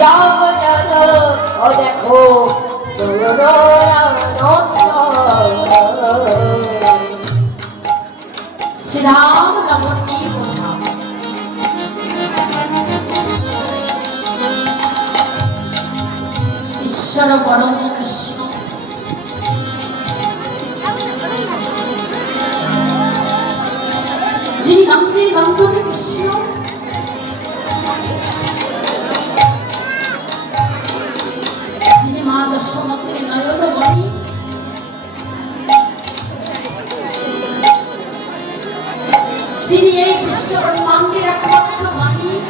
জগজগ ও দেখো শ্রীরাম নবমী কথা ঈশ্বর পরম কৃষ্ণ যিনি নন্দের নন্দন কৃষ্ণ যিনি মা যশোমতীর নয়ন মণি তিনি এই বিশ্ব ব্রহ্মাণ্ডের একমাত্র মালিক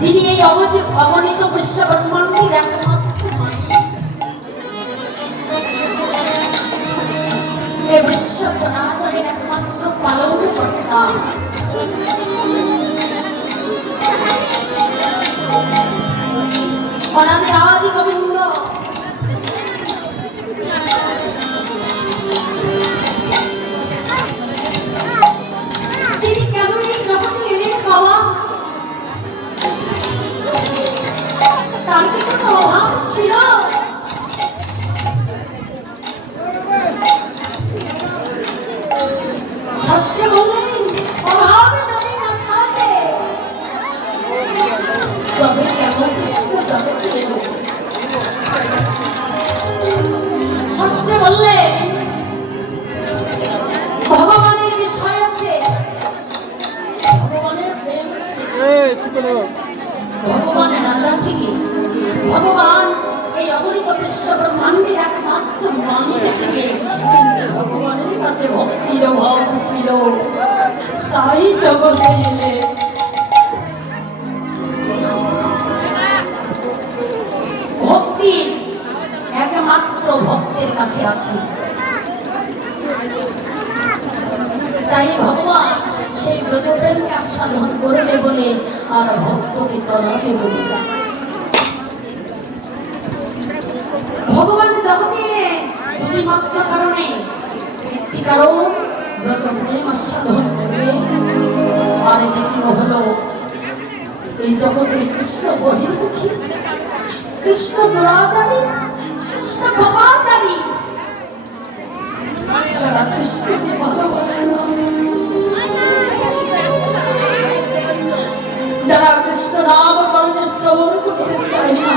যিনি এই অগণিত বিশ্ব ব্রহ্মাণ্ডের একমাত্র মালিক এই বিশ্ব চরাচরের একমাত্র পালনকর্তা অনাদি আদি গোবিন্দ তিনি কেমন এই জগতে এলেন বাবা তার কি কোনো অভাব ছিল শাস্ত্রে বললেন অভাব নামে না থাকে তবে কেমন কৃষ্ণ জগতে এলো শাস্ত্রে বললেন ভগবানের বিষয় আছে ভগবানের প্রেম আছে ভগবান রাজা ঠিকই ভগবান এই অগণিত বিশ্ব ব্রহ্মাণ্ডের একমাত্র মালিক থেকে কিন্তু ভগবানের কাছে ভক্তির অভাব ছিল তাই জগতে এলে ভক্তি একমাত্র ভক্তের কাছে আছে তাই ভগবান সেই ব্রজপ্রেমকে আস্বাদন করবে বলে আর ভক্তকে তরাবে বলে ভগবান জগতে দুটি মাত্র কারণে একটি কারণ ব্রজপ্রেম আস্বাদন করবে আর দ্বিতীয় হলো এই জগতের কৃষ্ণ বহির্মুখী কৃষ্ণ দুরাচারী কৃষ্ণ ক্ষমাচারী যারা কৃষ্ণকে ভালোবাসে না যারা কৃষ্ণ নাম কর্ণে শ্রবণ করতে চায় না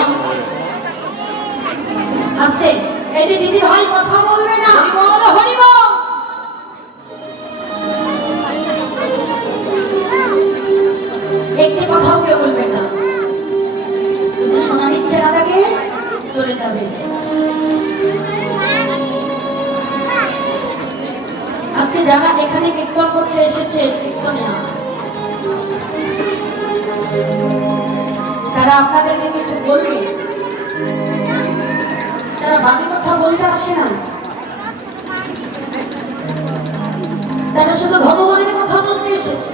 আস্তে এই যে দিদি ভাই কথা বলবে না হরিব একটি কথাও কেউ বলবে না যদি শোনার ইচ্ছে না থাকে চলে যাবে আজকে যারা এখানে কীর্তন করতে এসেছে কীর্তনে তারা আপনাদেরকে কিছু বলবে তারা বাজে কথা বলতে আসে না তারা শুধু ভগবানের কথা বলতে এসেছে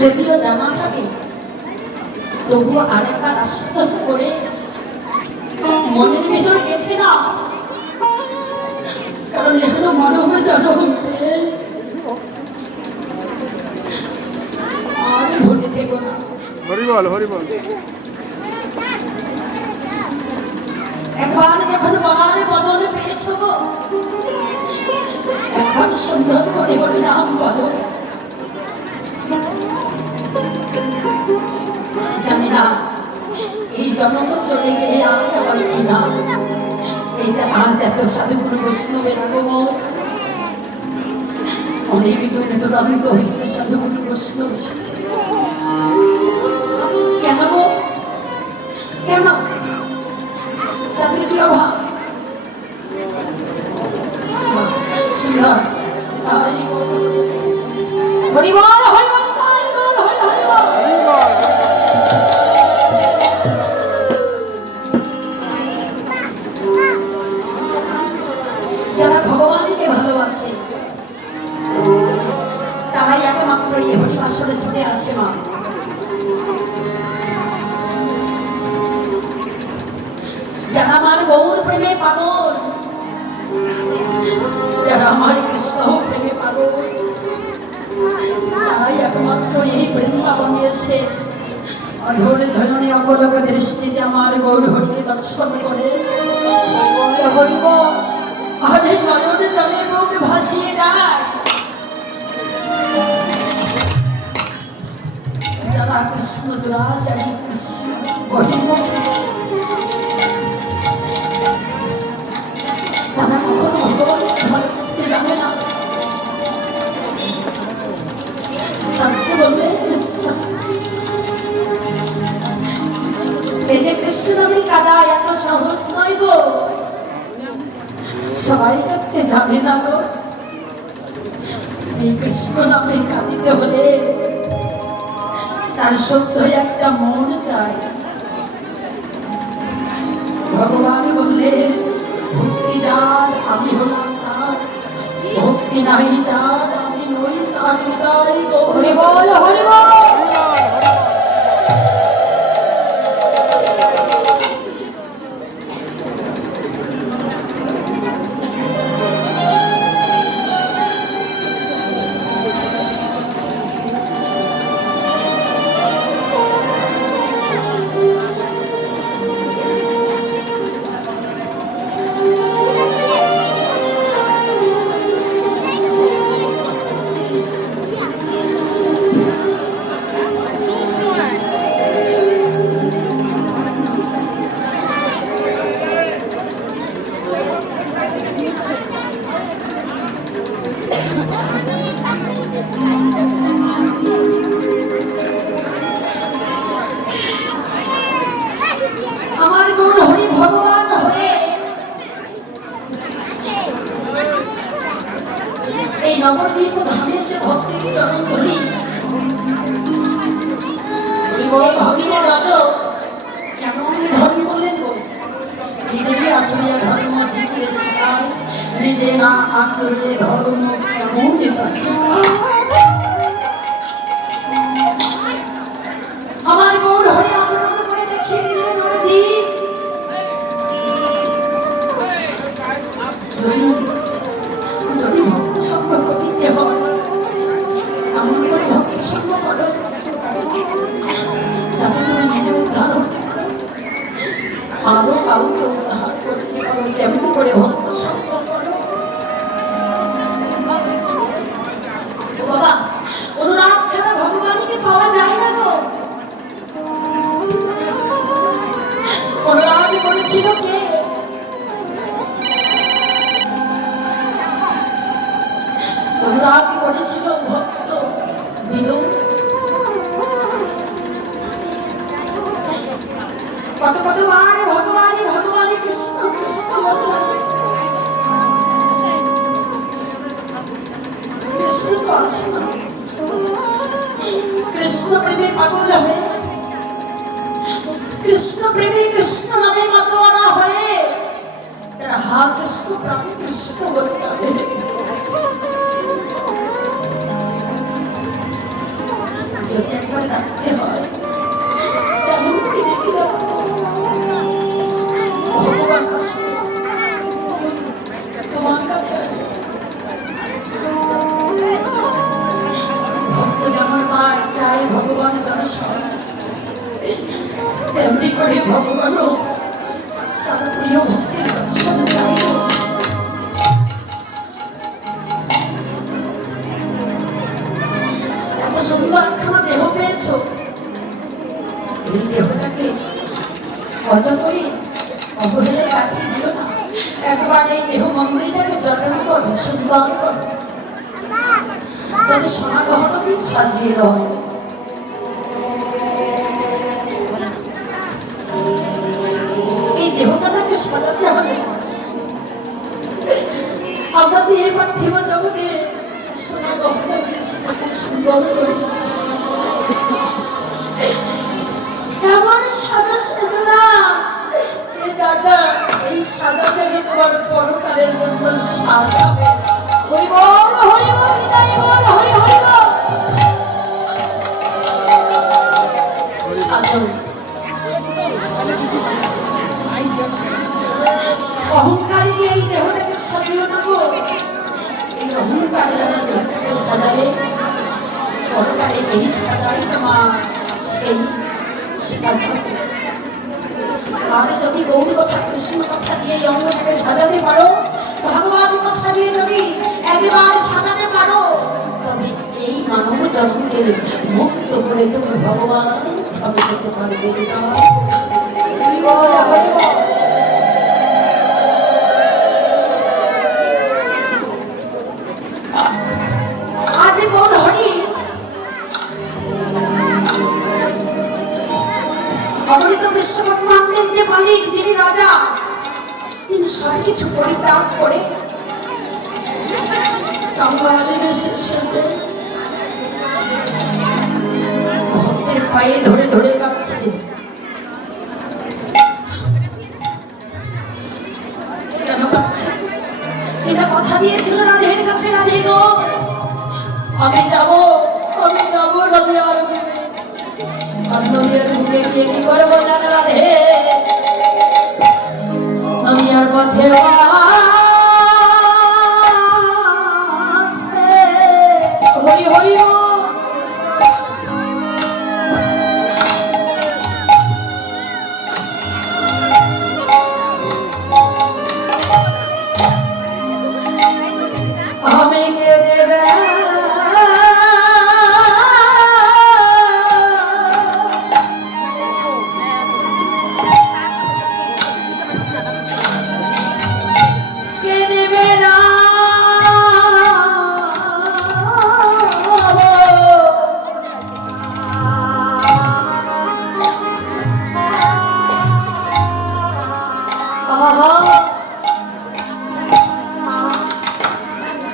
যদিও জানা থাকে তবুও আরেকবার আশ্বাস করে মনের ভিতর গেছে না কারণ এখনো মনে জন্ম আর ভুলে থেকো না হরিবল হরিবল একবার যখন বাবার বদলে পেয়েছ গো একবার সুন্দর করে হরি নাম বলো জানি না এই জন্ম চলে গেলে আর আবার কিনা এই যে আজ এত সাধুগুরু বৈষ্ণবের আগমন অনেক দূরে দূরান্ত হইতে সাধুগুরু বৈষ্ণব এসেছে কেন গো কেন তাদের কি অভাব সুন্দর হরিবল হরিবল যারা ভগবানকে ভালোবাসে তারাই একমাত্র এই হরিবাসরে ছুটে আসে মা যারা আমার গৌর প্রেমে পাগল যারা আমার কৃষ্ণ প্রেমে পাগল গো। তাই একমাত্র এই বৃন্দাবনে এসে অধর ধরনে অবলক দৃষ্টিতে আমার গৌর হরিকে দর্শন করে হরিব আরে নয়নে জলে মুখ ভাসিয়ে দেয়। যারা কৃষ্ণ দুরাচারী কৃষ্ণ বহির্মুখী তারা কখনো ভগবানের ভালোবাসতে জানে না। শাস্ত্রে বলবে এই যে কৃষ্ণ নামে কাদা এত সহজ নয় গো, সবাই করতে জানে না গো। এই কৃষ্ণ নামে কাঁদিতে হলে তার শুদ্ধ একটা মন চাই। ভগবান বললেন ভক্তি যার আমি হলাম তার, ভক্তি নাই যার আমি নই তার হৃদয় গো। হরি বল হরি বল। আমার গৌর হরি ভগবান হয়ে এই নবদ্বীপ ধামে সে ভক্তির চরণ ধরি ভগিনের রাজ কেমন ধর্ম বললেন গো। নিজেই আচরিয়া ধর্ম জীবনে শিখায়, নিজে না আচরলে ধর্ম কেমন তা শিখায়। আমার গৌর হরি আচরণ করে দেখিয়ে দিলেন নরজি যদি ভক্ত সঙ্গ করিতে হয় এমন করে ভক্ত সঙ্গ করো যাতে তুমি নিজে উদ্ধার হতে পারো, আরো কাউকে উদ্ধার করতে পারো। তেমনি করে ভক্ত সঙ্গ করো। বাবা অনুরাগ ছাড়া ভগবানকে পাওয়া যায় না গো। অনুরাগ করেছিল কে? অনুরাগ করেছিল ভক্ত বিদু। কত কতবার ভগবানী ভগবানী কৃষ্ণ কৃষ্ণ ভগবান কৃষ্ণ তো আসে না। কৃষ্ণ প্রেমে পাগল হয়ে, কৃষ্ণ প্রেমী কৃষ্ণ নামে মাতোয়ারা হয়ে তারা হা কৃষ্ণ প্রাণ কৃষ্ণ বলে কাঁদে। যদি একবার ডাকতে হয় তেমন ডেকে রাখো, ভগবান আসে তোমার কাছে। ভক্ত যেমন পায় চায় ভগবান দর্শন, তেমনি করে ভগবানও তার প্রিয় ভক্তির দর্শন চাইল। এত সুন্দর একখানা দেহ পেয়েছ, এই দেহটাকে অযতনে অবহেলায় কাটিয়ে দিও না। একবার এই দেহ মন্দিরটাকে যত্ন করো, সুন্দর করো, তবে সোনা গহনা দিয়ে সাজিয়ে রয়। দেহটাকে সাজাতে হলে আমাদের এই পার্থিব জগতে সোনা গহনাকে সুন্দর করি। এমন সাজা সেজনা দাদা, এই সাজাটাকে তোমার পরকালের জন্য সাজাবে। হরি বল হরি বল হরি হরি বল। সাজো অহংকারী দিয়ে এই দেহটাকে সাজিয়ে নেবো। এই অহংকারী এই সাজাই তোমার সেই সাজাতে। আর যদি গৌর কথা কৃষ্ণ কথা দিয়ে এই অঙ্গটাকে সাজাতে পারো, ভগবান কথা দিয়ে যদি একবার সাজাতে পারো, তবে এই মানব জন্মকে মুক্ত করে তুমি ভগবান হবে যেতে পারবে না। আজীবন হরি অমৃত বিশ্বব্রহ্মাণ্ডের যে মালিক, যিনি রাজা, তিনি সবকিছু পরিত্যাগ করে কামড়ালে বেশে সেজে ভক্তের পায়ে ধরে ধরে কাঁদছে। কেন কাঁদছে? এটা কথা দিয়েছিল রাধের কাছে, রাধে গো আমি যাবো নদীয়ার বুকে। আমি নদীয়ার বুকে গিয়ে কি করবো জানো রাধে? আমি আর পথে হরি হরি আমি কে দেবে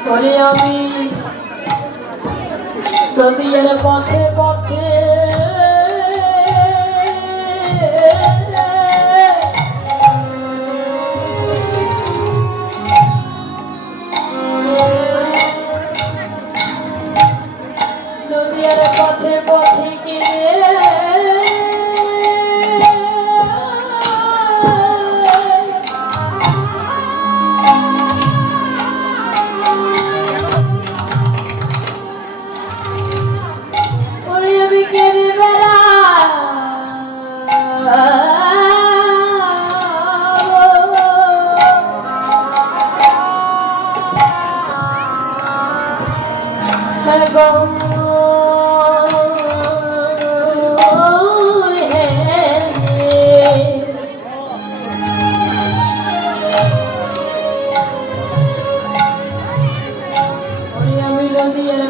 বলে আমি নদীর পথে পথে নদীর পথে পথে গিয়ে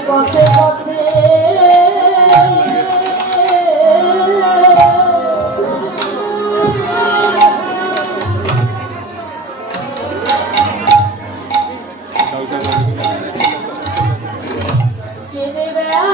পথে পথে কেঁদে বেড়া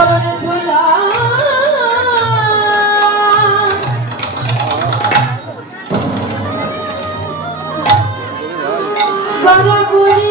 চরণ ধুলা গড়াগড়ি